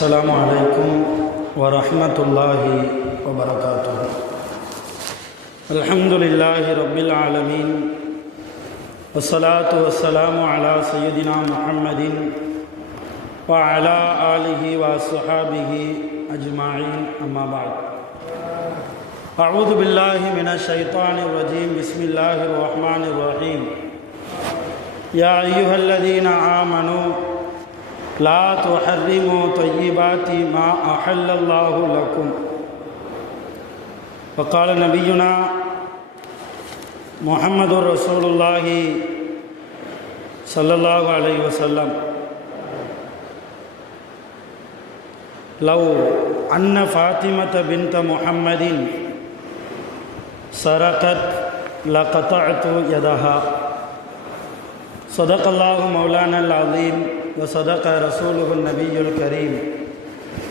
السلام عليكم ورحمة الله وبركاته. الحمد لله رب العالمين، والصلاة والسلام على سيدنا محمد وعلى آله وصحابه أجمعين، أما بعد. أعوذ بالله من الشيطان الرجيم. بسم الله الرحمن الرحيم. يا أيها الذين آمنوا لا تحرموا طيبات ما أحل الله لكم. وقال نبينا محمد رسول الله صلى الله عليه وسلم: لو أن فاطمة بنت محمد سرقت لقطعت يدها. صدق الله مولانا العظيم وصدق رسوله النبي الكريم،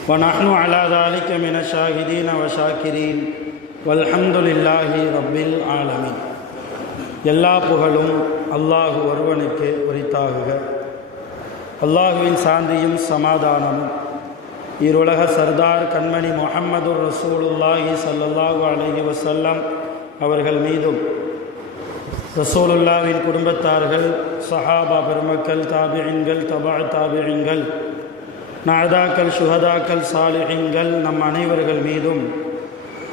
ونحن على ذلك من الشاهدين والشاكرين والحمد لله رب العالمين. எல்லா புகழும் அல்லாஹ் ஒருவனுக்கு உரித்தாகுக. அல்லாஹுவின் சாந்தியும் சமாதானமும் இருலக சர்தார் கண்மணி முஹம்மது ரசூலுல்லாஹி ஸல்லல்லாஹு அலைஹி வஸல்லம் அவர்கள் மீதும், ரசூலுல்லாஹ்வின் குடும்பத்தார்கள், சஹாபா பெருமக்கள், தாபிஈன்கள், தபா தாபிஈன்கள், நாதாக்கள், சுஹதாக்கள், சாலிஹீன்கள், நம் அனைவர்கள் மீதும்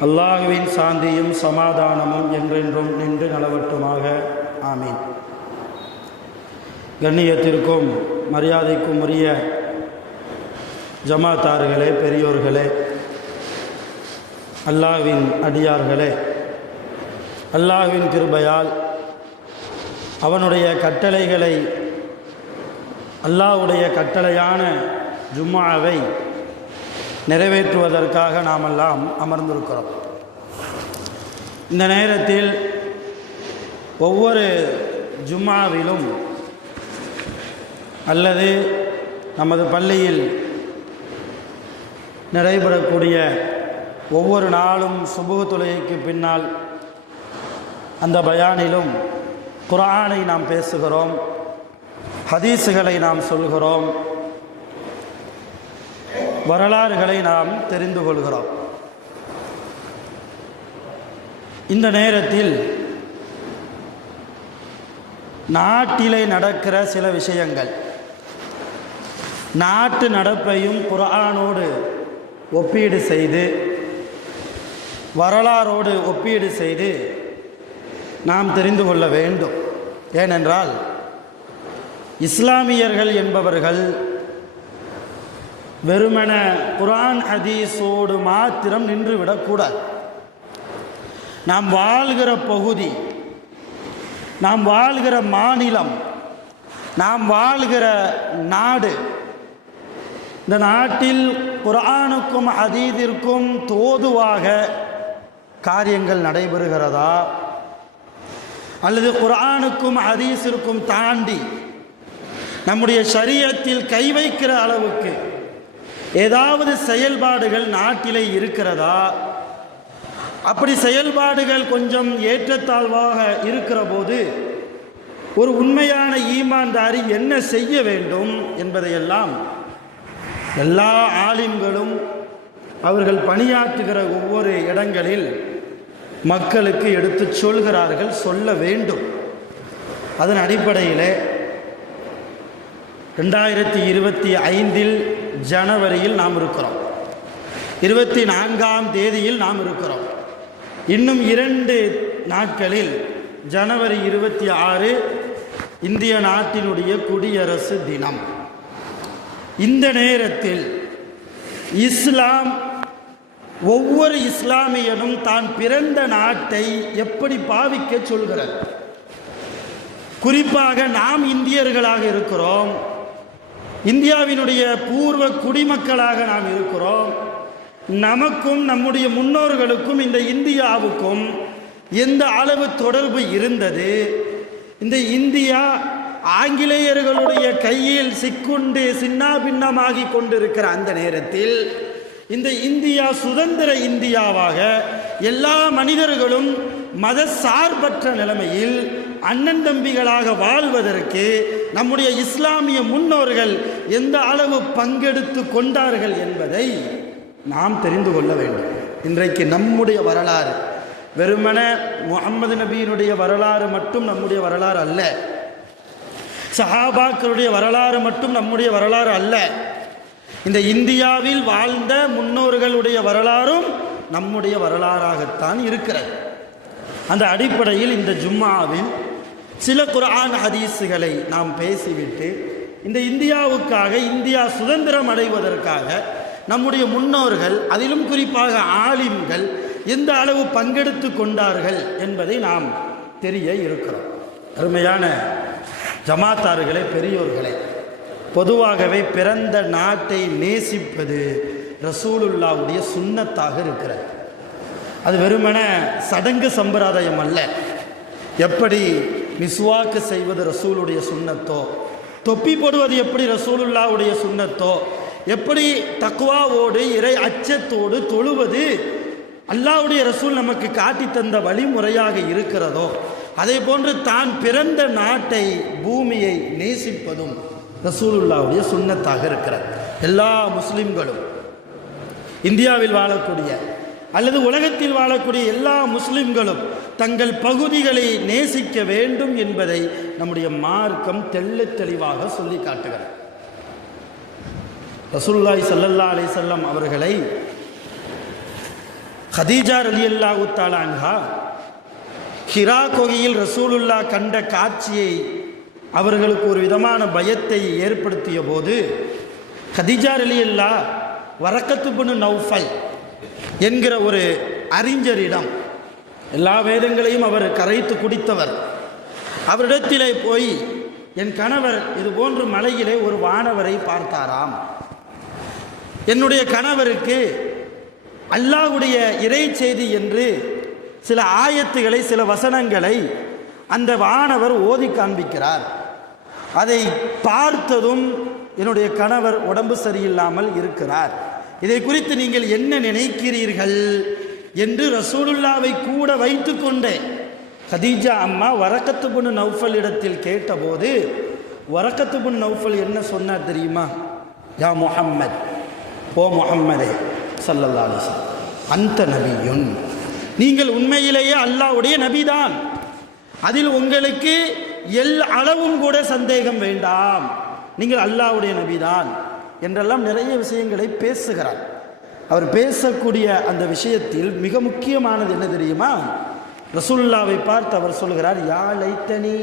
அல்லாஹுவின் சாந்தியும் சமாதானமும் என்றென்றும் நின்று நலவட்டுமாக. ஆமீன். கண்ணியத்திற்கும் மரியாதைக்கும் உரிய ஜமாத்தார்களே, பெரியோர்களே, அல்லாஹ்வின் அடியார்களே, அல்லாஹ்வின் கிருபையால் அவனுடைய கட்டளைகளை, அல்லாஹ்வுடைய கட்டளையான ஜும்ஆவை நிறைவேற்றுவதற்காக நாமெல்லாம் அமர்ந்திருக்கிறோம். இந்த நேரத்தில் ஒவ்வொரு ஜும்ஆவிலும் அல்லது நமது பள்ளியில் நடைபெறக்கூடிய ஒவ்வொரு நாளும் சுபுஹ் தொழுகைக்கு பின்னால் அந்த பயானிலும் குர்ஆனை நாம் பேசுகிறோம், ஹதீஸுகளை நாம் சொல்கிறோம், வரலாறுகளை நாம் தெரிந்து கொள்கிறோம். இந்த நேரத்தில் நாட்டிலே நடக்கிற சில விஷயங்கள், நாட்டு நடப்பையும் குர்ஆனோடு ஒப்பீடு செய்து, வரலாறோடு ஒப்பீடு செய்து நாம் தெரிந்து கொள்ள வேண்டும். ஏனென்றால் இஸ்லாமியர்கள் என்பவர்கள் வெறுமன குர்ஆன் ஹதீஸோடு மாத்திரம் நின்றுவிடக்கூடாது. நாம் வாழ்கிற பகுதி, நாம் வாழ்கிற மாநிலம், நாம் வாழ்கிற நாடு, இந்த நாட்டில் குர்ஆனுக்கும் ஹதீஸிற்கும் தோதுவாக காரியங்கள் நடைபெறுகிறதா, அல்லது குர்ஆனுக்கும் ஹதீஸிற்கும் தாண்டி நம்முடைய ஷரியத்தில் கை வைக்கிற அளவுக்கு ஏதாவது செயல்பாடுகள் நாட்டிலே இருக்கிறதா? அப்படி செயல்பாடுகள் கொஞ்சம் ஏற்றத்தாழ்வாக இருக்கிற போது ஒரு உண்மையான ஈமான்தாரி என்ன செய்ய வேண்டும் என்பதையெல்லாம் எல்லா ஆலிம்களும் அவர்கள் பணியாற்றுகிற ஒவ்வொரு இடங்களில் மக்களுக்கு எடுத்து சொல்கிறார்கள், சொல்ல வேண்டும். அதன் அடிப்படையில் 2025 ஜனவரியில் நாம் இருக்கிறோம், 24ஆம் தேதியில் நாம் இருக்கிறோம். இன்னும் 2 நாட்களில் ஜனவரி 26 இந்திய நாட்டினுடைய குடியரசு தினம். இந்த நேரத்தில் இஸ்லாம், ஒவ்வொரு இஸ்லாமியனும் தான் பிறந்த நாட்டை எப்படி பாவிக்க சொல்கிறார். குறிப்பாக நாம் இந்தியர்களாக இருக்கிறோம், இந்தியாவினுடைய பூர்வ குடிமக்களாக நாம் இருக்கிறோம். நமக்கும் நம்முடைய முன்னோர்களுக்கும் இந்த இந்தியாவுக்கும் எந்த அளவு தொடர்பு இருந்தது? இந்த இந்தியா ஆங்கிலேயர்களுடைய கையில் சிக்குண்டு சின்னாபின்னமாகி கொண்டிருக்கிற அந்த நேரத்தில் இந்த இந்தியா சுதந்திர இந்தியாவாக எல்லா மனிதர்களும் மத சார்பற்ற நிலைமையில் அண்ணன் தம்பிகளாக வாழ்வதற்கு நம்முடைய இஸ்லாமிய முன்னோர்கள் எந்த அளவு பங்கெடுத்து கொண்டார்கள் என்பதை நாம் தெரிந்து கொள்ள வேண்டும். இன்றைக்கு நம்முடைய வரலாறு வெறுமன முஹம்மது நபியினுடைய வரலாறு மட்டும் நம்முடைய வரலாறு அல்ல, சஹாபாக்களுடைய வரலாறு மட்டும் நம்முடைய வரலாறு அல்ல, இந்த இந்தியாவில் வாழ்ந்த முன்னோர்களுடைய வரலாறும் நம்முடைய வரலாறாகத்தான் இருக்கிறது. அந்த அடிப்படையில் இந்த ஜும்மாவில் சில குர்ஆன் ஹதீஸுகளை நாம் பேசிவிட்டு, இந்த இந்தியாவுக்காக, இந்தியா சுதந்திரம் அடைவதற்காக நம்முடைய முன்னோர்கள், அதிலும் குறிப்பாக ஆலிம்கள் எந்த அளவு பங்கெடுத்து கொண்டார்கள் என்பதை நாம் தெரிய இருக்கிறோம். அருமையான ஜமாத்தார்களே, பெரியோர்களே, பொதுவாகவே பிறந்த நாட்டை நேசிப்பது ரசூலுல்லாவுடைய சுன்னத்தாக இருக்கிறது. அது வெறுமன சடங்கு சம்பிரதாயம் அல்ல. எப்படி மிஸ்வாக்கு செய்வது ரசூலுடைய சுன்னத்தோ, தொப்பி போடுவது எப்படி ரசூலுல்லாவுடைய சுன்னத்தோ, எப்படி தக்வாவோடு இறை அச்சத்தோடு தொழுவது அல்லாஹ்வுடைய ரசூல் நமக்கு காட்டி தந்த வழிமுறையாக இருக்கிறதோ, அதே போன்று தான் பிறந்த நாட்டை, பூமியை நேசிப்பதும் ரசூலுல்லாவுடைய சுன்னத்தாக இருக்கிறது. எல்லா முஸ்லிம்களும், இந்தியாவில் வாழக்கூடிய அல்லது உலகத்தில் வாழக்கூடிய எல்லா முஸ்லிம்களும் தங்கள் பகுதிகளை நேசிக்க வேண்டும் என்பதை நம்முடைய மார்க்கம் தெள்ளத் தெளிவாக சொல்லி காட்டுகிறது. ரசூலுல்லாஹி ஸல்லல்லாஹு அலைஹி வஸல்லம் அவர்களை கதீஜா ரலியல்லாஹு தஆலா அன்ஹா ஹிரா குகையில் ரசூலுல்லாஹ் கண்ட காட்சியை அவர்களுக்கு ஒரு விதமான பயத்தை ஏற்படுத்திய போது, கதீஜா ரலியல்லாஹ் வரக்கத்து இப்னு நௌஃபல் என்கிற ஒரு அறிஞரிடம், எல்லா வேதங்களையும் அவர் கரைத்து குடித்தவர், அவரிடத்திலே போய், என் கணவர் இது போன்று மலையிலே ஒரு வானவரை பார்த்தாராம், என்னுடைய கணவருக்கு அல்லாஹ்வுடைய இறை செய்தி என்று சில ஆயத்துகளை, சில வசனங்களை அந்த வானவர் ஓதி காண்பிக்கிறார், அதை பார்த்ததும் என்னுடைய கணவர் உடம்பு சரியில்லாமல் இருக்கிறார், இதை குறித்து நீங்கள் என்ன நினைக்கிறீர்கள் என்று ரசூலுல்லாவை கூட வைத்து கொண்டே கதீஜா அம்மா வரக்கத்து இப்னு நௌஃபல் இடத்தில் கேட்டபோது, வரக்கத்து இப்னு நௌஃபல் என்ன சொன்னார் தெரியுமா? யா முஹம்மத், ஓ முஹம்மதே ஸல்லல்லாஹு அலைஹி வஸல்லம், அந்த நபியுன், நீங்கள் உண்மையிலேயே அல்லாஹ்வுடைய நபிதான், அதில் உங்களுக்கு அளவும் கூட சந்தேகம் வேண்டாம், நீங்கள் அல்லாஹ்வுடைய நபிதான் என்றெல்லாம் நிறைய விஷயங்களை பேசுகிறார். அவர் பேசக்கூடிய அந்த விஷயத்தில் மிக முக்கியமானது என்ன தெரியுமா? ரசூலுல்லாவை பார்த்து அவர் சொல்கிறார், யா லைத்தனி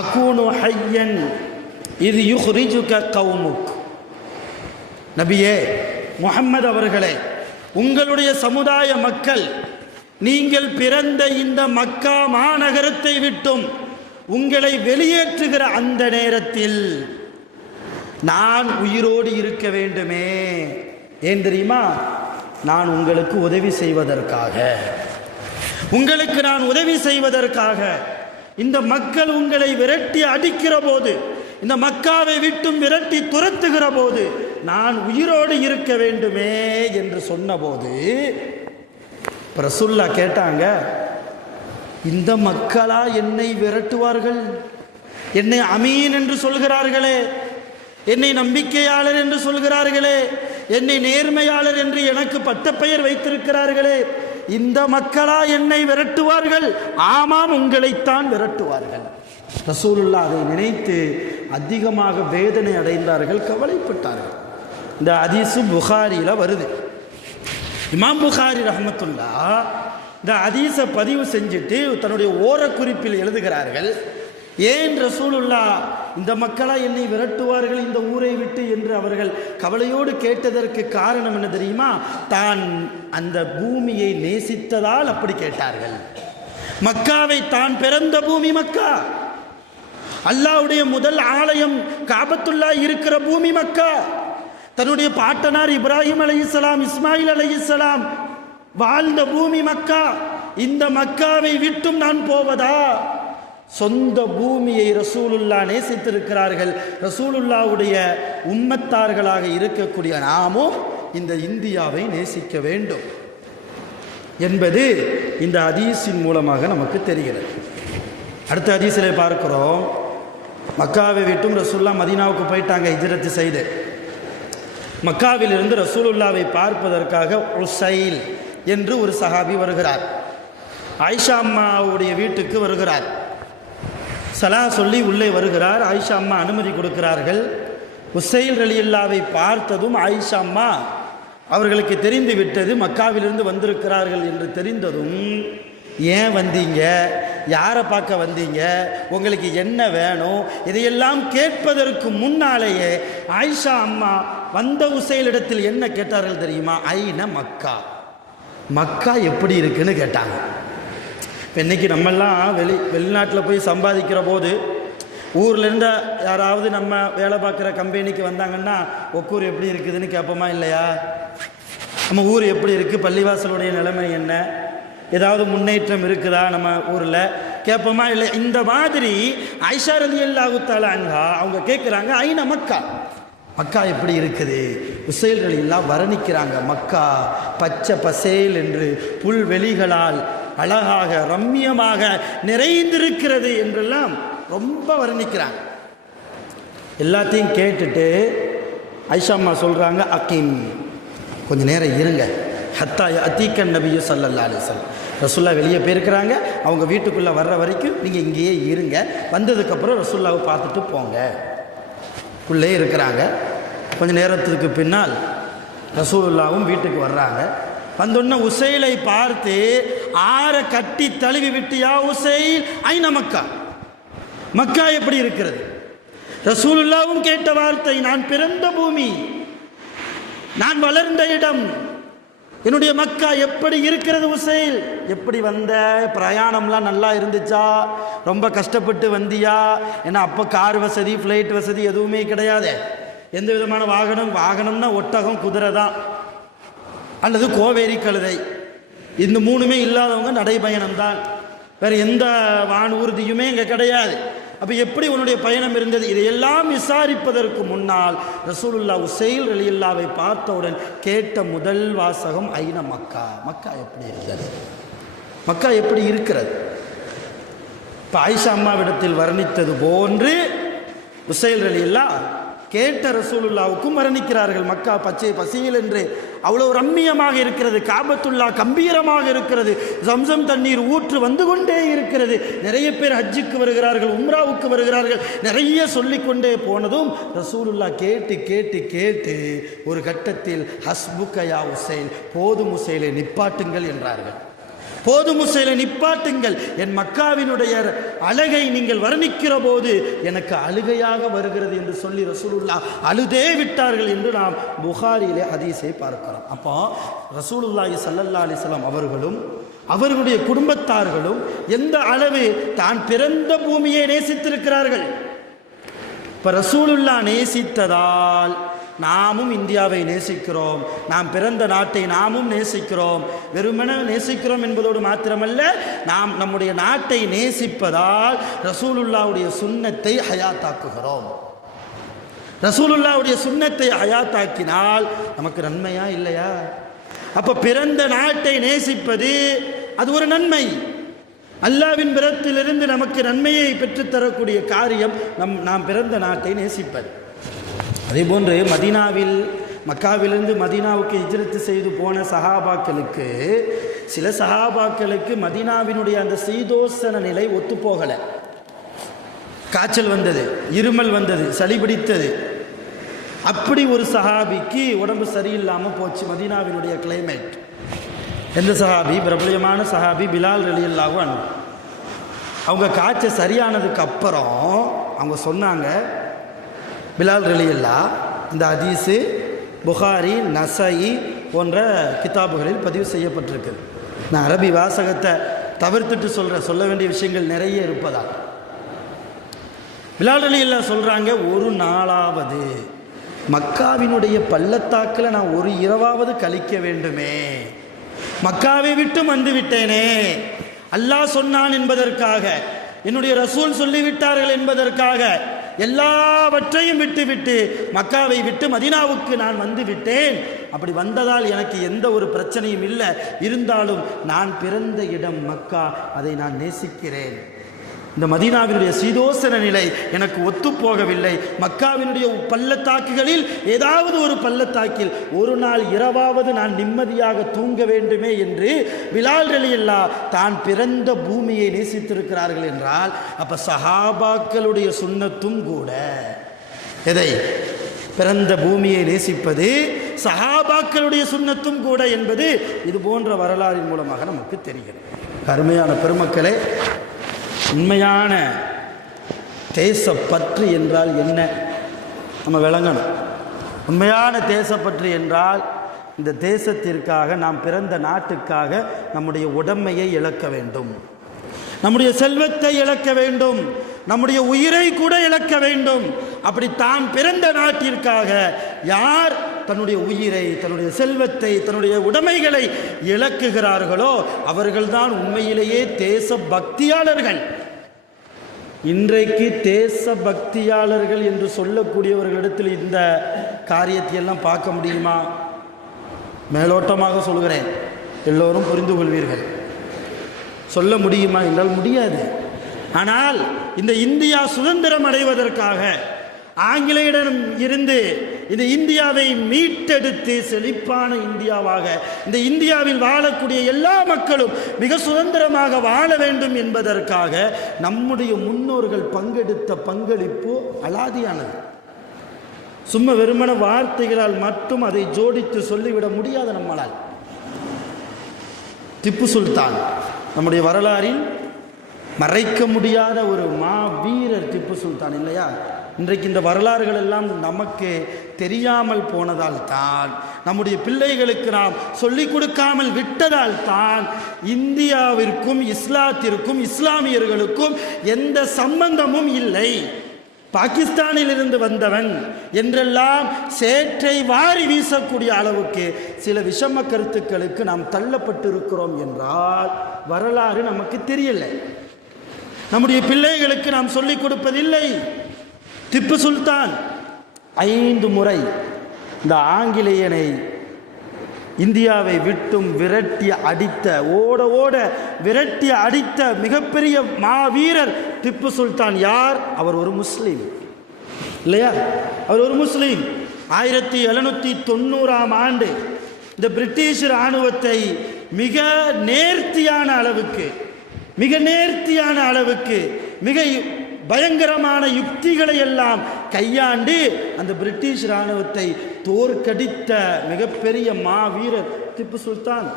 அகூனு ஹய்யன் இது யுஹ்ரிஜுக கௌமுக். நபியே முஹம்மது அவர்களே, உங்களுடைய சமுதாய மக்கள் நீங்கள் பிறந்த இந்த மக்கா மாநகரத்தை விட்டும் உங்களை வெளியேற்றுகிற அந்த நேரத்தில் நான் உயிரோடு இருக்க வேண்டுமே. ஏன் தெரியுமா? நான் உங்களுக்கு உதவி செய்வதற்காக, உங்களுக்கு நான் உதவி செய்வதற்காக. இந்த மக்கள் உங்களை விரட்டி அடிக்கிற போது, இந்த மக்காவை விட்டும் விரட்டி துரத்துகிற போது நான் உயிரோடு இருக்க வேண்டுமே என்று சொன்னபோது ரசூலுல்லாஹ் கேட்டாங்க, இந்த மக்களா என்னை விரட்டுவார்கள்? என்னை அமீன் என்று சொல்கிறார்களே, என்னை நம்பிக்கையாளர் என்று சொல்கிறார்களே, என்னை நேர்மையாளர் என்று எனக்கு பட்டப்பெயர் வைத்திருக்கிறார்களே, இந்த மக்களா என்னை விரட்டுவார்கள்? ஆமாம், உங்களைத்தான் விரட்டுவார்கள். ரசூலுல்லாஹ் அதை நினைத்து அதிகமாக வேதனை அடைந்தார்கள், கவலைப்பட்டார்கள். இந்த ஹதீஸ் புகாரியில் வருது. இமாம் புகாரி ரஹ்மத்துல்லாஹ் இந்த ஹதீஸை பதிவு செஞ்சுட்டு தன்னுடைய ஓரக்குறிப்பில் எழுதுகிறார்கள், ஏன் ரசூலுல்லாஹ் இந்த மக்களா என்னை விரட்டுவார்கள் இந்த ஊரை விட்டு என்று அவர்கள் கவலையோடு கேட்டதற்கு காரணம் என்ன தெரியுமா? தான் அந்த பூமியை நேசித்ததால் அப்படி கேட்டார்கள். மக்காவை, தான் பிறந்த பூமி மக்கா, அல்லாஹ்வுடைய முதல் ஆலயம் காபத்துல்லா இருக்கிற பூமி மக்கா, தன்னுடைய பாட்டனார் இப்ராஹிம் அலைஹிஸ்ஸலாம், இஸ்மாயில் அலைஹிஸ்ஸலாம் வாழ்ந்த பூமி மக்கா. இந்த மக்காவை விட்டும் நான் போவதா? சொந்த பூமியை ரசூலுல்லாஹ் நேசித்திருக்கிறார்கள். ரசூலுல்லாஹ்வுடைய உம்மத்தார்களாக இருக்கக்கூடிய நாமும் இந்த இந்தியாவை நேசிக்க வேண்டும் என்பது இந்த ஹதீஸின் மூலமாக நமக்கு தெரிகிறது. அடுத்த ஹதீஸிலே பார்க்கிறோம், மக்காவை விட்டும் ரசூலுல்லாஹ் மதீனாவுக்கு போயிட்டாங்க ஹிஜ்ரத் செய்து. மக்காவிலிருந்து ரசூலுல்லாவை பார்ப்பதற்காக உசைல் என்று ஒரு சஹாபி வருகிறார். ஆயிஷா அம்மாவுடைய வீட்டுக்கு வருகிறார். சலா சொல்லி உள்ளே வருகிறார். ஆயிஷா அம்மா அனுமதி கொடுக்கிறார்கள். உசைல் ரலியல்லாவை பார்த்ததும் ஆயிஷா அம்மா அவர்களுக்கு தெரிந்து விட்டது மக்காவிலிருந்து வந்திருக்கிறார்கள் என்று தெரிந்ததும், ஏன் வந்தீங்க, யாரை பார்க்க வந்தீங்க, உங்களுக்கு என்ன வேணும், இதையெல்லாம் கேட்பதற்கு முன்னாலேயே ஆயிஷா அம்மா வந்த உசைலிடத்தில் என்ன கேட்டார்கள் தெரியுமா? ஐன மக்கா, மக்கா எப்படி இருக்குன்னு கேட்டாங்க. இப்போ இன்றைக்கி நம்மெல்லாம் வெளிநாட்டில் போய் சம்பாதிக்கிற போது ஊர்லேருந்து யாராவது நம்ம வேலை பார்க்குற கம்பெனிக்கு வந்தாங்கன்னா ஒக்கூர் எப்படி இருக்குதுன்னு கேட்போமா இல்லையா? நம்ம ஊர் எப்படி இருக்குது, பள்ளிவாசலுடைய நிலைமை என்ன, ஏதாவது முன்னேற்றம் இருக்குதா நம்ம ஊரில் கேட்போமா இல்லை? இந்த மாதிரி ஆயிஷா ரலியல்லாஹு தஆலா அன்ஹா அவங்க கேட்குறாங்க, ஐன மக்கா, மக்கா எப்படி இருக்குது? உசைல் ரலியல்லாஹு வர்ணிக்கிறாங்க, மக்கா பச்சை பசேல் என்று புல்வெளிகளால் அழகாக ரம்மியமாக நிறைந்திருக்கிறது என்றெல்லாம் ரொம்ப வர்ணிக்கிறாங்க. எல்லாத்தையும் கேட்டுட்டு ஆயிஷா அம்மா சொல்கிறாங்க, அக்கீம், கொஞ்சம் நேரம் இருங்க, ஹத்தா அத்தீக்கன் நபியு ஸல்லல்லாஹு அலைஹி வஸல்லம், ரசூல்லா வெளியே போயிருக்கிறாங்க, அவங்க வீட்டுக்குள்ளே வர்ற வரைக்கும் நீங்கள் இங்கேயே இருங்க, வந்ததுக்கப்புறம் ரசூல்லாவை பார்த்துட்டு போங்க. உள்ளே இருக்கிறாங்க. கொஞ்சம் நேரத்துக்கு பின்னால் ரசூலுல்லாவும் வீட்டுக்கு வர்றாங்க. வந்தோடனே உசைலை பார்த்து ஆற கட்டி தழுவி விட்டியா உசைல், ஐன மக்கா, மக்கா எப்படி இருக்கிறது? ரசூலுல்லாவும் கேட்ட வார்த்தை, நான் பிறந்த பூமி, நான் வளர்ந்த இடம், என்னுடைய மக்கா எப்படி இருக்கிறது உசைல்? எப்படி வந்த, பிரயாணம்லாம் நல்லா இருந்துச்சா, ரொம்ப கஷ்டப்பட்டு வந்தியா? ஏன்னா அப்போ கார் வசதி, ஃப்ளைட் வசதி எதுவுமே கிடையாது. எந்த விதமான வாகனம்னா ஒட்டகம், குதிரை தான், அல்லது கோவேரி கழுதை. இந்த மூணுமே இல்லாதவங்க நடைபயணம் தான், வேறு எந்த வான் ஊர்தியுமே இங்கே கிடையாது. அப்போ எப்படி உன்னுடைய பயணம் இருந்தது? இதையெல்லாம் விசாரிப்பதற்கு முன்னால் ரசூலுல்லாஹ் உசைல் ரலியல்லாஹை பார்த்தவுடன் கேட்ட முதல் வாசகம் ஐன மக்கா, மக்கா எப்படி இருக்கிறது, மக்கா எப்படி இருக்கிறது? இப்போ ஆயிஷா அம்மாவிடத்தில் வர்ணித்தது போன்று உசைல் ரலியல்லாஹ் கேட்ட ரசூலுல்லாவுக்கும் வர்ணிக்கிறார்கள். மக்கா பச்சை பசியில் என்று அவ்வளோ ரம்மியமாக இருக்கிறது, காபத்துல்லா கம்பீரமாக இருக்கிறது, ஜம்சம் தண்ணீர் ஊற்று வந்து கொண்டே இருக்கிறது, நிறைய பேர் ஹஜ்ஜுக்கு வருகிறார்கள், உம்ராவுக்கு வருகிறார்கள், நிறைய சொல்லிக்கொண்டே போனதும் ரசூலுல்லா கேட்டு கேட்டு கேட்டு ஒரு கட்டத்தில் ஹஸ்புக்கயா உசைல், போதும் உசைலை நிப்பாட்டுங்கள் என்றார்கள். போதும் உசைலை நிப்பாட்டுங்கள், என் மக்காவினுடைய அழகை நீங்கள் வர்ணிக்கிற போது எனக்கு அழுகையாக வருகிறது என்று சொல்லி ரசூலுல்லாஹ் அழுதே விட்டார்கள் என்று நாம் புகாரியிலே ஹதீஸை பார்க்கிறோம். அப்போ ரசூலுல்லாஹி ஸல்லல்லாஹு அலைஹி வஸல்லம் அவர்களும் அவர்களுடைய குடும்பத்தார்களும் எந்த அளவு தான் பிறந்த பூமியை நேசித்திருக்கிறார்கள். இப்போ ரசூலுல்லாஹ் நேசித்ததால் நாமும் இந்தியாவை நேசிக்கிறோம், நாம் பிறந்த நாட்டை நாமும் நேசிக்கிறோம். வெறுமனே நேசிக்கிறோம் என்பதோடு மாத்திரமல்ல, நாம் நம்முடைய நாட்டை நேசிப்பதால் ரசூலுல்லாவுடைய சுன்னத்தை ஹயாத்தாக்குகிறோம். ரசூலுல்லாவுடைய சுன்னத்தை ஹயாத்தாக்கினால் நமக்கு நன்மையா இல்லையா? அப்போ பிறந்த நாட்டை நேசிப்பது அது ஒரு நன்மை. அல்லாஹ்வின் புறத்திலிருந்து நமக்கு நன்மையை பெற்றுத்தரக்கூடிய காரியம் நாம் பிறந்த நாட்டை நேசிப்பது. அதே போன்று மதீனாவில், மக்காவிலிருந்து மதீனாவுக்கு ஹிஜ்ரத் செய்து போன சஹாபாக்களுக்கு, சில சஹாபாக்களுக்கு மதீனாவினுடைய அந்த சீதோசன நிலை ஒத்துப்போகலை. காய்ச்சல் வந்தது, இருமல் வந்தது, சளி பிடித்தது. அப்படி ஒரு சஹாபிக்கு உடம்பு சரியில்லாமல் போச்சு. மதீனாவினுடைய கிளைமேட். எந்த சஹாபி? பிரபலியமான சஹாபி பிலால் ரலியல்லாஹு அன்ஹு. அவங்க காய்ச்சல் சரியானதுக்கு அப்புறம் அவங்க சொன்னாங்க, பிலால் ரலியல்லாஹ், இந்த ஹதீஸு புகாரி, நஸாயி போன்ற கிதாபுகளில் பதிவு செய்யப்பட்டிருக்கு. நான் அரபி வாசகத்தை தவிர்த்துட்டு சொல்ல வேண்டிய விஷயங்கள் நிறைய இருப்பதால் பிலால் ரலியல்லாஹ் சொல்கிறாங்க, ஒரு நாளாவது மக்காவினுடைய பள்ளத்தாக்கில் நான் ஒரு இரவாவது கழிக்க வேண்டுமே, மக்காவை விட்டு வந்து விட்டேனே, அல்லாஹ் சொன்னான் என்பதற்காக, என்னுடைய ரசூல் சொல்லிவிட்டார்கள் என்பதற்காக எல்லாவற்றையும் விட்டுவிட்டு மக்காவை விட்டு மதீனாவுக்கு நான் வந்து விட்டேன். அப்படி வந்ததால் எனக்கு எந்த ஒரு பிரச்சனையும் இல்லை. இருந்தாலும் நான் பிறந்த இடம் மக்கா, அதை நான் நேசிக்கிறேன். இந்த மதீனாவினுடைய சீதோசன நிலை எனக்கு ஒத்துப்போகவில்லை. மக்காவினுடைய பள்ளத்தாக்குகளில் ஏதாவது ஒரு பள்ளத்தாக்கில் ஒரு நாள் இரவாவது நான் நிம்மதியாக தூங்க வேண்டுமே என்று பிலால் ரலியல்லாஹு தான் பிறந்த பூமியை நேசித்திருக்கிறார்கள் என்றால், அப்ப சஹாபாக்களுடைய சுன்னத்தும் கூட எதை பிறந்த பூமியை நேசிப்பது சஹாபாக்களுடைய சுன்னத்தும் கூட என்பது இது போன்ற வரலாறின் மூலமாக நமக்கு தெரிகிறது. அருமையான பெருமக்களே, உண்மையான தேசப்பற்று என்றால் என்ன நம்ம விளங்கணும். உண்மையான தேசப்பற்று என்றால் இந்த தேசத்திற்காக, நாம் பிறந்த நாட்டுக்காக நம்முடைய உடைமையை இழக்க வேண்டும், நம்முடைய செல்வத்தை இழக்க வேண்டும், நம்முடைய உயிரை கூட இழக்க வேண்டும். அப்படி தான் பிறந்த நாட்டிற்காக யார் தன்னுடைய உயிரை, தன்னுடைய செல்வத்தை, தன்னுடைய உடைமைகளை இழக்குகிறார்களோ அவர்கள்தான் உண்மையிலேயே தேச பக்தியாளர்கள். இன்றைக்கு தேச பக்தியாளர்கள் என்று சொல்லக்கூடியவர்களிடத்தில் இந்த காரியத்தை எல்லாம் பார்க்க முடியுமா? மேலோட்டமாக சொல்கிறேன், எல்லோரும் புரிந்து கொள்வீர்கள். சொல்ல முடியுமா என்றால் முடியாது. ஆனால் இந்த இந்தியா சுதந்திரம் அடைவதற்காக ஆங்கிலேயரிடம் இருந்து இந்த இந்தியாவை மீட்டெடுத்து செழிப்பான இந்தியாவாக, இந்த இந்தியாவில் வாழக்கூடிய எல்லா மக்களும் மிக சுதந்திரமாக வாழ வேண்டும் என்பதற்காக நம்முடைய முன்னோர்கள் பங்கெடுத்த பங்களிப்பு அலாதியானது. சும்மா வெறுமன வார்த்தைகளால் மட்டும் அதை ஜோடித்து சொல்லிவிட முடியாத நம்மளால். திப்பு சுல்தான் நம்முடைய வரலாறில் மறைக்க முடியாத ஒரு மாவீரர் திப்பு சுல்தான் இல்லையா? இன்றைக்கு இந்த வரலாறுகள் எல்லாம் நமக்கு தெரியாமல் போனதால் தான், நம்முடைய பிள்ளைகளுக்கு நாம் சொல்லிக் கொடுக்காமல் விட்டதால் தான் இந்தியாவிற்கும் இஸ்லாத்திற்கும் இஸ்லாமியர்களுக்கும் எந்த சம்பந்தமும் இல்லை, பாகிஸ்தானில் இருந்து வந்தவன் என்றெல்லாம் சேற்றை வாரி வீசக்கூடிய அளவுக்கு சில விஷம கருத்துக்களுக்கு நாம் தள்ளப்பட்டிருக்கிறோம் என்றால் வரலாறு நமக்கு தெரியலை, நம்முடைய பிள்ளைகளுக்கு நாம் சொல்லிக் கொடுப்பதில்லை. திப்பு சுல்தான் 5 முறை இந்த ஆங்கிலேயனை இந்தியாவை விட்டும் விரட்டி அடித்த, ஓட ஓட விரட்டி அடித்த மிகப்பெரிய மாவீரர் திப்பு சுல்தான். யார்? அவர் ஒரு முஸ்லீம் இல்லையா? அவர் ஒரு முஸ்லீம். 1790ஆம் ஆண்டு இந்த பிரிட்டிஷ் இராணுவத்தை மிக நேர்த்தியான அளவுக்கு மிக பயங்கரமான யுக்திகளை எல்லாம் கையாண்டு அந்த பிரிட்டிஷ் இராணுவத்தை தோற்கடித்த மிகப்பெரிய மாவீரர் திப்பு சுல்தான்.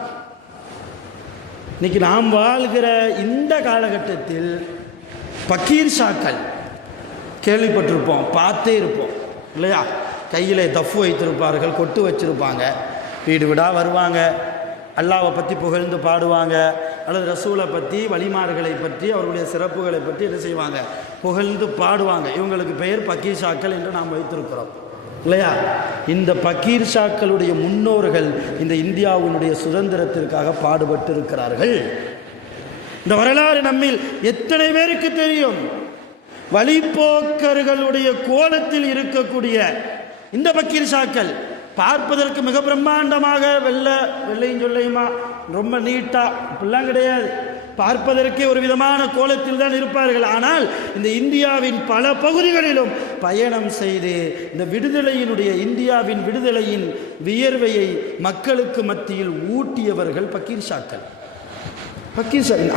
இன்னைக்கு நாம் வாழ்கிற இந்த காலகட்டத்தில் பக்கீர் ஷாக்கள் கேள்விப்பட்டிருப்போம், பார்த்தே இருப்போம் இல்லையா? கையில் தஃப் வைத்திருப்பார்கள், கொட்டு வச்சிருப்பாங்க, வீடு வீடாக வருவாங்க, அல்லாவை பற்றி புகழ்ந்து பாடுவாங்க, அல்லது ரசூலை பற்றி, வலிமார்களை பற்றி, அவர்களுடைய சிறப்புகளை பற்றி என்ன செய்வாங்க? புகழ்ந்து பாடுவாங்க. இவங்களுக்கு பெயர் பக்கீர் ஷாக்கள் என்று நாம் வைத்திருக்கிறோம் இல்லையா? இந்த பக்கீர் ஷாக்களுடைய முன்னோர்கள் இந்த இந்தியாவினுடைய சுதந்திரத்திற்காக பாடுபட்டு இருக்கிறார்கள். இந்த வரலாறு நம்மில் எத்தனை பேருக்கு தெரியும்? வழிப்போக்கர்களுடைய கோலத்தில் இருக்கக்கூடிய இந்த பக்கீர் ஷாக்கள் பார்ப்பதற்கு மிக பிரம்மாண்டமாக வெள்ளையும் சொல்லையுமா ரொம்ப நீட்டாக இப்படிலாம் கிடையாது. பார்ப்பதற்கே ஒரு விதமான கோலத்தில் தான் இருப்பார்கள். ஆனால் இந்த இந்தியாவின் பல பகுதிகளிலும் பயணம் செய்து இந்த இந்தியாவின் விடுதலையின் வியர்வையை மக்களுக்கு மத்தியில் ஊட்டியவர்கள் பக்கீர் ஷாக்கள்.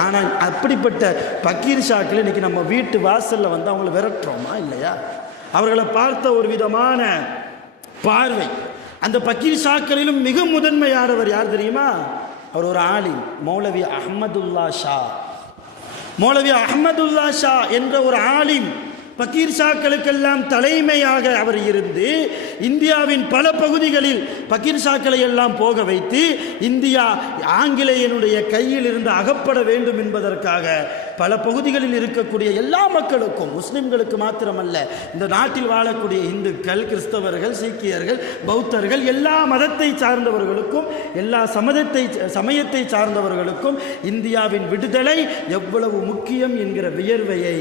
ஆனால் அப்படிப்பட்ட பக்கீர் ஷாக்கள் இன்னைக்கு நம்ம வீட்டு வாசலில் வந்து அவங்களை விரட்டுறோமா இல்லையா? அவர்களை பார்த்த ஒரு விதமான பார்வை. அந்த பக்கீர் ஷாக்களிலும் மிக முதன்மையானவர் யார் தெரியுமா? அவர் ஒரு ஆலிம், மௌலவி அஹ்மதுல்லா ஷா என்ற ஒரு ஆலிம். பக்கீர் ஷாக்களுக்கெல்லாம் தலைமையாக அவர் இருந்து இந்தியாவின் பல பகுதிகளில் பக்கீர் ஷாக்களை எல்லாம் போக வைத்து இந்தியா ஆங்கிலேயனுடைய கையில் இருந்து அகப்பட வேண்டும் என்பதற்காக பல பகுதிகளில் இருக்கக்கூடிய எல்லா மக்களுக்கும், முஸ்லிம்களுக்கு மாத்திரமல்ல, இந்த நாட்டில் வாழக்கூடிய இந்துக்கள், கிறிஸ்தவர்கள், சீக்கியர்கள், பௌத்தர்கள், எல்லா மதத்தை சார்ந்தவர்களுக்கும், எல்லா சமயத்தை சார்ந்தவர்களுக்கும் இந்தியாவின் விடுதலை எவ்வளவு முக்கியம் என்கிற வியர்வையை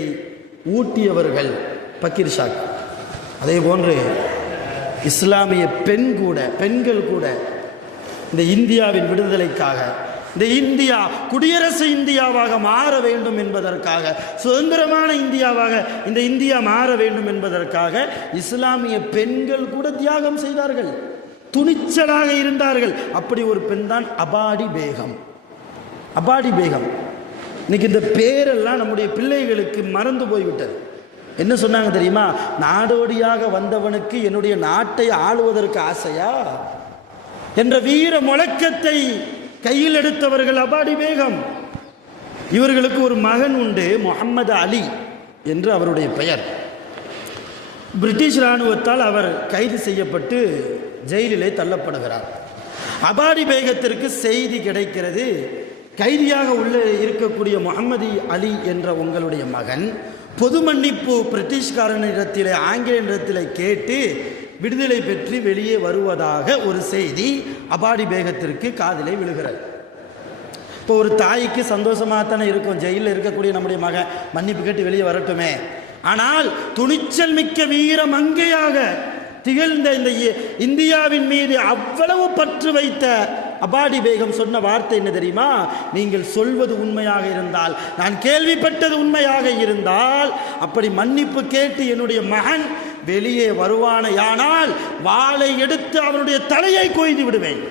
ஊட்டியவர்கள் பக்கீர் ஷாக். அதே போன்று இஸ்லாமிய பெண்கள் கூட இந்த இந்தியாவின் விடுதலைக்காக இந்த இந்தியா குடியரசு இந்தியாவாக மாற வேண்டும் என்பதற்காக, சுதந்திரமான இந்தியாவாக இந்த இந்தியா மாற வேண்டும் என்பதற்காக இஸ்லாமிய பெண்கள் கூட தியாகம் செய்தார்கள், துணிச்சலாக இருந்தார்கள். அப்படி ஒரு பெண் தான் அபாடி பேகம். அபாடி பேகம். இன்னைக்கு இந்த பேரெல்லாம் நம்முடைய பிள்ளைகளுக்கு மறந்து போய்விட்டது. என்ன சொன்னாங்க தெரியுமா? நாடோடியாக வந்தவனுக்கு என்னுடைய நாட்டை ஆளுவதற்கு ஆசையா என்ற வீர முழக்கத்தை கையில் எடுத்தவர்கள் அபாடி பேகம். இவர்களுக்கு ஒரு மகன் உண்டு, முகமது அலி என்று அவருடைய பெயர். பிரிட்டிஷ் இராணுவத்தால் அவர் கைது செய்யப்பட்டு ஜெயிலிலே தள்ளப்படுகிறார். அபாடி பேகத்திற்கு செய்தி கிடைக்கிறது, கைதியாக உள்ளே இருக்கக்கூடிய முகமது அலி என்ற உங்களுடைய மகன் பொது மன்னிப்பு பிரிட்டிஷ்காரனிடத்திலே ஆங்கிலேயனிடத்திலே கேட்டு விடுதலை பெற்று வெளியே வருவதாக ஒரு செய்தி அபாடி பேகத்திற்கு காதிலே விழுகிறது. இப்போ ஒரு தாய்க்கு சந்தோஷமாக தானே இருக்கும், ஜெயிலில் இருக்கக்கூடிய நம்முடைய மகன் மன்னிப்பு கேட்டு வெளியே வரட்டுமே. ஆனால் துணிச்சல் மிக்க வீர மங்கையாக திகழ்ந்த இந்த இந்தியாவின் மீது அவ்வளவு பற்று வைத்த அபாடி பேகம் சொன்ன வார்த்தை என்ன தெரியுமா? நீங்கள் சொல்வது உண்மையாக இருந்தால், நான் கேள்விப்பட்டது உண்மையாக இருந்தால், அப்படி மன்னிப்பு கேட்டு என்னுடைய மகன் வெளியே வருவானையானால் வாளை எடுத்து அவனுடைய தலையை கொய்து விடுவேன்.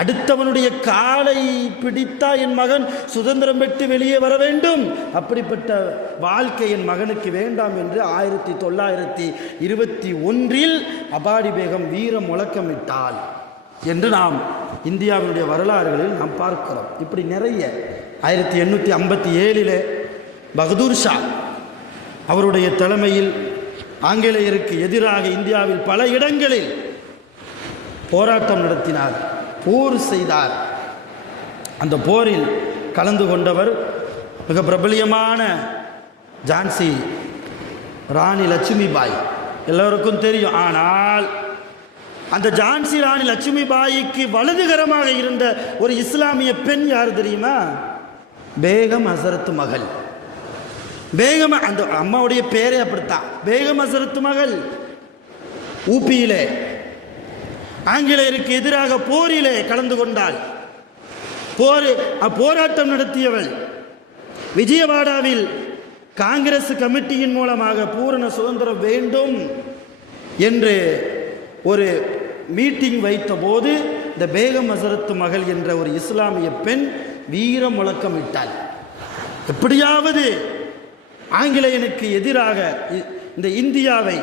அடுத்தவனுடைய காலை பிடித்தா என் மகன் சுதந்திரம் பெற்று வெளியே வர வேண்டும். அப்படிப்பட்ட வாழ்க்கை என் மகனுக்கு வேண்டாம் என்று 1921 அபாடி பேகம் வீர முழக்கமிட்டாள் என்று நாம் இந்தியாவினுடைய வரலாறுகளில் நாம் பார்க்கிறோம். இப்படி நிறைய 1857 பகதூர் ஷா அவருடைய தலைமையில் ஆங்கிலேயருக்கு எதிராக இந்தியாவில் பல இடங்களில் போராட்டம் நடத்தினார், போர் செய்தார். அந்த போரில் கலந்து கொண்டவர் மிக பிரபலியமான ஜான்சி ராணி லட்சுமிபாய், எல்லோருக்கும் தெரியும். ஆனால் அந்த ஜான்சி ராணி லட்சுமிபாய்க்கு வலதுகரமாக இருந்த ஒரு இஸ்லாமிய பெண் யார் தெரியுமா? பேகம் ஹசரத் மகள். பேகம், அந்த அம்மாவுடைய பேரே அப்படித்தான், பேகம் ஹசரத் மகள். ஊபியிலே ஆங்கிலேயருக்கு எதிராக போரிலே கலந்து கொண்டாள், போராட்டம் நடத்தியவள். விஜயவாடாவில் காங்கிரஸ் கமிட்டியின் மூலமாக பூரண சுதந்திரம் வேண்டும் என்று ஒரு மீட்டிங் வைத்த போது இந்த பேகம் ஹசரத் மகள் என்ற ஒரு இஸ்லாமிய பெண் வீர முழக்கமிட்டாள். எப்படியாவது ஆங்கிலேயனுக்கு எதிராக இந்த இந்தியாவை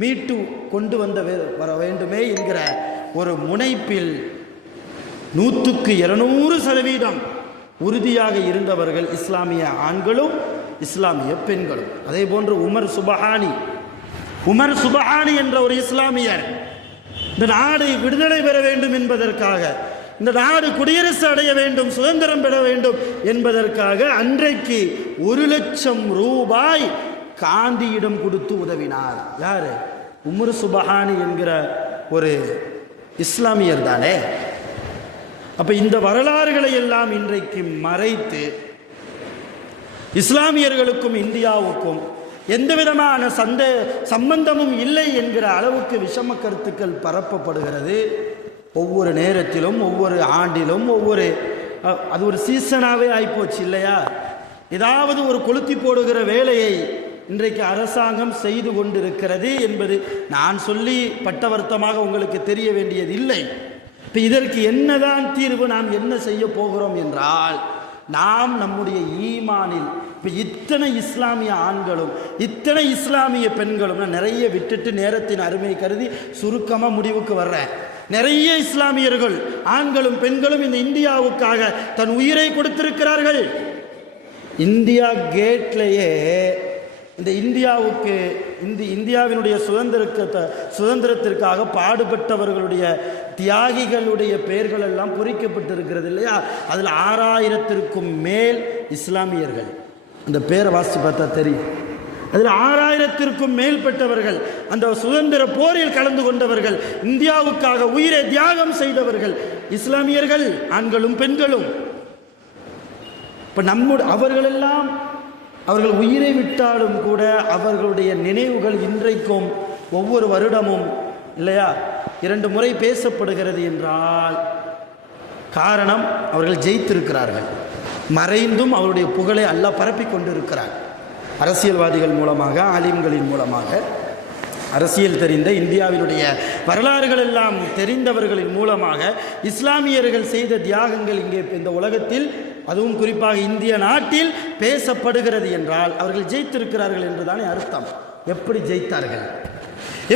மீட்டு கொண்டு வர வேண்டுமே என்கிற ஒரு முனைப்பில் 100% உறுதியாக இருந்தவர்கள் இஸ்லாமிய ஆண்களும் இஸ்லாமிய பெண்களும். அதே போன்று உமர் சுபஹானி என்ற ஒரு இஸ்லாமியர் இந்த நாடு விடுதலை பெற வேண்டும் என்பதற்காக, இந்த நாடு குடியரசு அடைய வேண்டும், சுதந்திரம் பெற வேண்டும் என்பதற்காக அன்றைக்கு 1,00,000 ரூபாய் காந்தியிடம் கொடுத்து உதவினார். யாரு? உமர் சுபஹானி என்கிற ஒரு இஸ்லாமியர் தானே. அப்ப இந்த வரலாறுகளை எல்லாம் இன்றைக்கு மறைத்து இஸ்லாமியர்களுக்கும் இந்தியாவுக்கும் எந்த விதமான சம்பந்தமும் இல்லை என்கிற அளவுக்கு விஷம கருத்துக்கள் பரப்பப்படுகிறது. ஒவ்வொரு நேரத்திலும், ஒவ்வொரு ஆண்டிலும், அது ஒரு சீசனாகவே ஆயிப்போச்சு இல்லையா? ஏதாவது ஒரு கொளுத்தி போடுகிற வேலையை இன்றைக்கு அரசாங்கம் செய்து கொண்டிருக்கிறது என்பது நான் சொல்லி பட்டவர்த்தமாக உங்களுக்கு தெரிய வேண்டியது இல்லை. இப்போ இதற்கு என்னதான் தீர்வு? நாம் என்ன செய்ய போகிறோம் என்றால், நாம் நம்முடைய ஈமானில் இப்போ இத்தனை இஸ்லாமிய ஆண்களும் இத்தனை இஸ்லாமிய பெண்களும், நான் நிறைய விட்டுட்டு நேரத்தின் அருமை கருதி சுருக்கமாக முடிவுக்கு வர்றேன். நிறைய இஸ்லாமியர்கள் ஆண்களும் பெண்களும் இந்த இந்தியாவுக்காக தன் உயிரை கொடுத்திருக்கிறார்கள். இந்தியா கேட்லேயே இந்த இந்தியாவினுடைய சுதந்திரத்திற்காக பாடுபட்டவர்களுடைய தியாகிகளுடைய பெயர்கள் எல்லாம் பொறிக்கப்பட்டிருக்கிறது இல்லையா? அதில் 6000க்கும் மேல் இஸ்லாமியர்கள். அந்த பேரை வாசித்து பார்த்தா தெரியும். அதில் 6000க்கும் மேற்பட்டவர்கள் அந்த சுதந்திர போரில் கலந்து கொண்டவர்கள், இந்தியாவுக்காக உயிரை தியாகம் செய்தவர்கள் இஸ்லாமியர்கள், ஆண்களும் பெண்களும். இப்போ அவர்களெல்லாம் அவர்கள் உயிரை விட்டாலும் கூட அவர்களுடைய நினைவுகள் இன்றைக்கும் ஒவ்வொரு வருடமும் இல்லையா 2 முறை பேசப்படுகிறது என்றால் காரணம், அவர்கள் ஜெயித்திருக்கிறார்கள். மறைந்தும் அவருடைய புகழை அல்லாஹ் பரப்பி கொண்டிருக்கிறார். அரசியல்வாதிகள் மூலமாக, ஆலிம்களின் மூலமாக, அரசியல் தெரிந்த இந்தியாவினுடைய வரலாறுகள் எல்லாம் தெரிந்தவர்களின் மூலமாக இஸ்லாமியர்கள் செய்த தியாகங்கள் இங்கே இந்த உலகத்தில், அதுவும் குறிப்பாக இந்திய நாட்டில் பேசப்படுகிறது என்றால் அவர்கள் ஜெயித்திருக்கிறார்கள் என்றுதானே அர்த்தம். எப்படி ஜெயித்தார்கள்?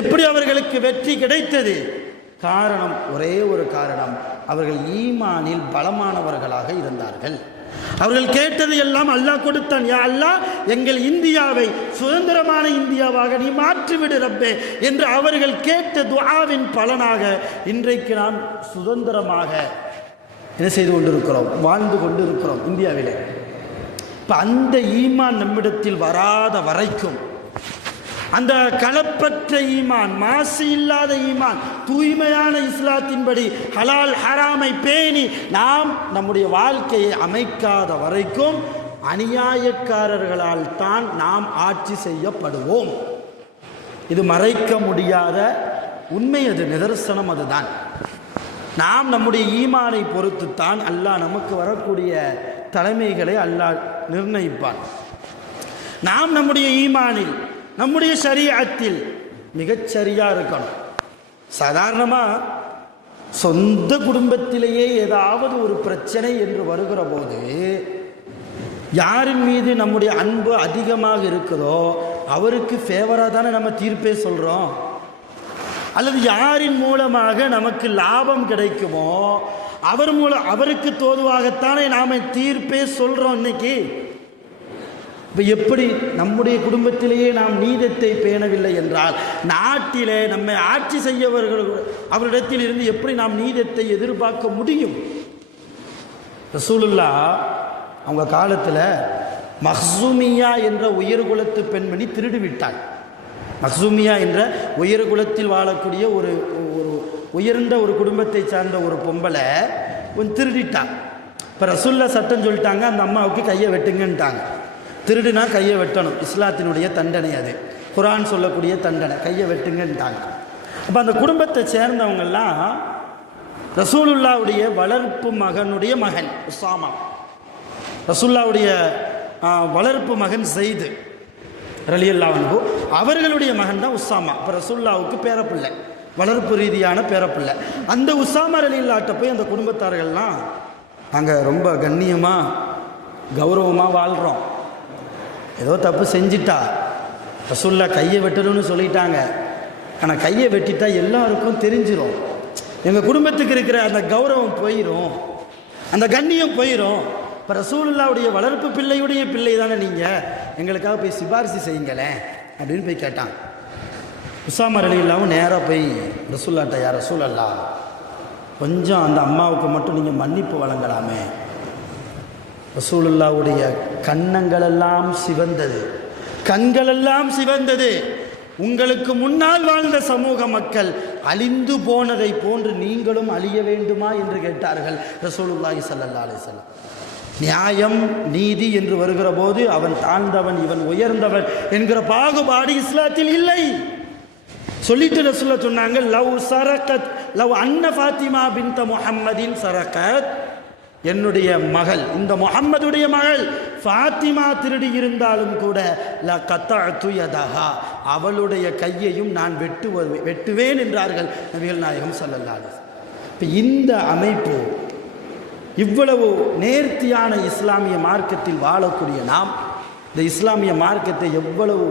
எப்படி அவர்களுக்கு வெற்றி கிடைத்தது? காரணம், ஒரே ஒரு காரணம், அவர்கள் ஈமானில் பலமானவர்களாக இருந்தார்கள். அவர்கள் கேட்டது எல்லாம் அல்லாஹ் கொடுத்தான். யா அல்லாஹ், எங்கள் இந்தியாவை சுதந்திரமான இந்தியாவாக நீ மாற்றிவிடு ரப்பே என்று அவர்கள் கேட்ட துஆவின் பலனாக இன்றைக்கு நாம் சுதந்திரமாக என்ன செய்து கொண்டிருக்கிறோம், வாழ்ந்து கொண்டிருக்கிறோம் இந்தியாவிலே. இப்போ அந்த ஈமான் நம்மிடத்தில் வராத வரைக்கும், அந்த களப்பற்ற ஈமான், மாசு இல்லாத ஈமான், தூய்மையான இஸ்லாத்தின்படி ஹலால் ஹராமை பேணி நாம் நம்முடைய வாழ்க்கையை அமைக்காத வரைக்கும் அநியாயக்காரர்களால் தான் நாம் ஆட்சி செய்யப்படுவோம். இது மறைக்க முடியாத உண்மை, அது நிதர்சனம், அதுதான். நாம் நம்முடைய ஈமானை பொறுத்து தான் அல்லாஹ் நமக்கு வரக்கூடிய தலைமைகளை அல்லாஹ் நிர்ணயிப்பான். நாம் நம்முடைய ஈமானில், நம்முடைய ஷரீஅத்தில் மிகச்சரியாக இருக்கணும். சாதாரணமாக சொந்த குடும்பத்திலேயே ஏதாவது ஒரு பிரச்சனை என்று வருகிற போது யாரின் மீது நம்முடைய அன்பு அதிகமாக இருக்குதோ அவருக்கு ஃபேவராக தானே நம்ம தீர்ப்பே சொல்கிறோம். அல்லது யாரின் மூலமாக நமக்கு லாபம் கிடைக்குமோ அவருக்கு தோதுவாகத்தானே நாம் தீர்ப்பே சொல்கிறோம். இன்னைக்கு இப்போ எப்படி நம்முடைய குடும்பத்திலேயே நாம் நீதத்தை பேணவில்லை என்றால் நாட்டிலே நம்மை ஆட்சி செய்யவர்கள் அவரிடத்தில் இருந்து எப்படி நாம் நீதத்தை எதிர்பார்க்க முடியும்? ரசூலுல்லாஹ் அவங்க காலத்தில் மஹ்சூமியா என்ற உயர்குலத்து பெண்மணி திருடி விட்டாள். மஹ்சூமியா என்ற உயர்குலத்தில் வாழக்கூடிய ஒரு உயர்ந்த ஒரு குடும்பத்தை சார்ந்த ஒரு பொம்பளை திருடிட்டான். இப்போ ரசூலுல்லாஹ் சட்டம் சொல்லிட்டாங்க, அந்த அம்மாவுக்கு கையை வெட்டுங்கன்ட்டாங்க. திருடுனா கையை வெட்டணும், இஸ்லாத்தினுடைய தண்டனை அது, குர்ஆன் சொல்லக்கூடிய தண்டனை, கையை வெட்டுங்கன்ட்டாங்க. அப்போ அந்த குடும்பத்தை சேர்ந்தவங்கெல்லாம் ரசூலுல்லாவுடைய வளர்ப்பு மகனுடைய மகன் உஸாமா, ரசூலுல்லாவுடைய வளர்ப்பு மகன் ஸைது ரலியல்லாஹு அன்ஹு, அவர்களுடைய மகன் தான் உஸாமா. இப்போ ரசூலுல்லாவுக்கு பேரப்பிள்ளை, வளர்ப்பு ரீதியான பேரப்பிள்ளை. அந்த உஸாமா ரலியல்லாஹ்ட்ட போய் அந்த குடும்பத்தார்கள்லாம், நாங்கள் ரொம்ப கண்ணியமாக கௌரவமாக வாழ்கிறோம், ஏதோ தப்பு செஞ்சிட்டா ரசூலுல்லாஹ் கையை வெட்டணும்னு சொல்லிட்டாங்க, ஆனால் கையை வெட்டிட்டா எல்லாருக்கும் தெரிஞ்சிடும், எங்கள் குடும்பத்துக்கு இருக்கிற அந்த கௌரவம் போயிடும், அந்த கண்ணியம் போயிடும். இப்போ ரசூலுல்லாவுடைய வளர்ப்பு பிள்ளையுடைய பிள்ளை தானே நீங்கள், எங்களுக்காக போய் சிபாரிசு செய்யுங்களேன் அப்படின்னு போய் கேட்டாங்க. உஸாமா ரலியல்லாஹு நேராக போய் ரசூலுல்லாஹ்ட்ட, யா ரசூலல்லாஹ், கொஞ்சம் அந்த அம்மாவுக்கு மட்டும் நீங்கள் மன்னிப்பு வழங்கலாமே. ரசூலுல்லாவுடைய கண்ணங்களெல்லாம் சிவந்தது, கண்களெல்லாம் சிவந்தது. உங்களுக்கு முன்னால் வாழ்ந்த சமூக மக்கள் அழிந்து போனதை போன்று நீங்களும் அழிய வேண்டுமா என்று கேட்டார்கள் ரசூலுல்லாஹி ஸல்லல்லாஹு அலைஹி வஸல்லம். நியாயம் நீதி என்று வருகிற போது அவன் தாழ்ந்தவன் இவன் உயர்ந்தவன் என்கிற பாகுபாடு இஸ்லாத்தில் இல்லை. சொல்லிட்டு ரசூலுல்லாஹ் சொன்னாங்க, லவ் அன்ன ஃபாத்திமா பின்த முஹம்மதின் சரகத், என்னுடைய மகள், இந்த முஹம்மதுடைய மகள் ஃபாத்திமா திருடி இருந்தாலும் கூட லகத்தஅது யதஹா, அவளுடைய கையையும் நான் வெட்டுவேன் என்றார்கள் நபிகள் நாயகம் ஸல்லல்லாஹு அலைஹி வஸல்லம். இப்போ இந்த அமைப்பு, இவ்வளவு நேர்த்தியான இஸ்லாமிய மார்க்கத்தில் வாழக்கூடிய நாம் இந்த இஸ்லாமிய மார்க்கத்தை எவ்வளவு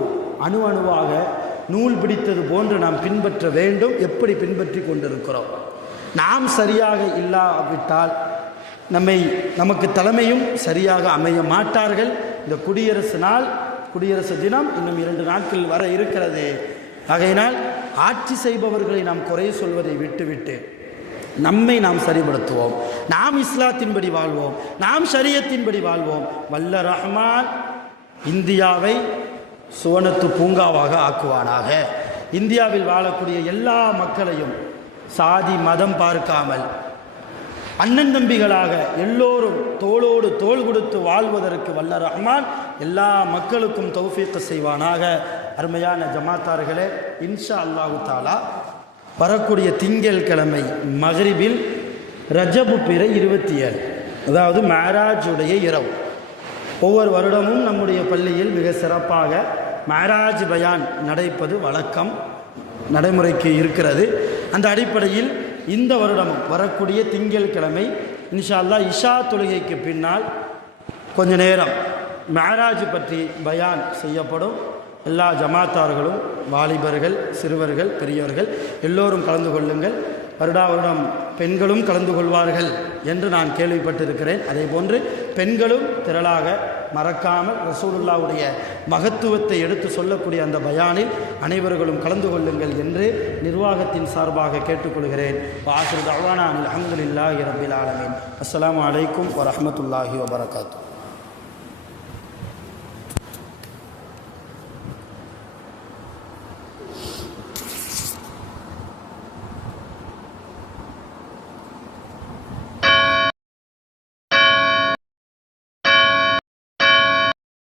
அணுவாக நூல் பிடித்தது போன்று நாம் பின்பற்ற வேண்டும். எப்படி பின்பற்றி கொண்டிருக்கிறோம்? நாம் சரியாக இல்லாவிட்டால் நமக்கு தலைமையும் சரியாக அமைய மாட்டார்கள். இந்த குடியரசு தினம் இன்னும் 2 நாட்கள் வர இருக்கிறது. ஆகையினால் ஆட்சி செய்பவர்களை நாம் குறை சொல்வதை விட்டுவிட்டு நம்மை நாம் சரிபடுத்துவோம், நாம் இஸ்லாத்தின்படி வாழ்வோம், நாம் ஷரியத்தின்படி வாழ்வோம். வல்ல ரஹ்மான் இந்தியாவை சுவனத்து பூங்காவாக ஆக்குவானாக. இந்தியாவில் வாழக்கூடிய எல்லா மக்களையும் சாதி மதம் பார்க்காமல் அண்ணன் தம்பிகளாக எல்லோரும் தோளோடு தோள் கொடுத்து வாழ்வதற்கு வல்ல ரஹ்மான் எல்லா மக்களுக்கும் தௌஃபீக் செய்வானாக. அருமையான ஜமாத்தார்களே, இன்ஷா அல்லாஹு தாலா வரக்கூடிய திங்கட்கிழமை மக்ரிபில் ரஜபு பிறை 27, அதாவது மேராஜுடைய இரவு. ஒவ்வொரு வருடமும் நம்முடைய பள்ளியில் மிக சிறப்பாக மேராஜ் பயான் நடைப்பது வழக்கம், நடைமுறைக்கு இருக்கிறது. அந்த அடிப்படையில் இந்த வருடமும் வரக்கூடிய திங்கட்கிழமை இன்ஷா அல்லாஹ் இஷா தொழுகைக்கு பின்னால் கொஞ்ச நேரம் மேராஜ் பற்றி பயான் செய்யப்படும். எல்லா ஜமாத்தார்களும், வாலிபர்கள், சிறுவர்கள், பெரியவர்கள் எல்லோரும் கலந்து கொள்ளுங்கள். வருடம் பெண்களும் கலந்து கொள்வார்கள் என்று நான் கேள்விப்பட்டிருக்கிறேன். அதே போன்று பெண்களும் திரளாக மறக்காமல் ரசூலுல்லாவுடைய மகத்துவத்தை எடுத்து சொல்லக்கூடிய அந்த பயானில் அனைவர்களும் கலந்து கொள்ளுங்கள் என்று நிர்வாகத்தின் சார்பாக கேட்டுக்கொள்கிறேன். வாஹிரு தஅவானா அல்ஹம்துலில்லாஹி ரப்பில் ஆலமீன். அஸ்ஸலாமு அலைக்கும் வரஹ்மத்துல்லாஹி வபரகாத்துஹு.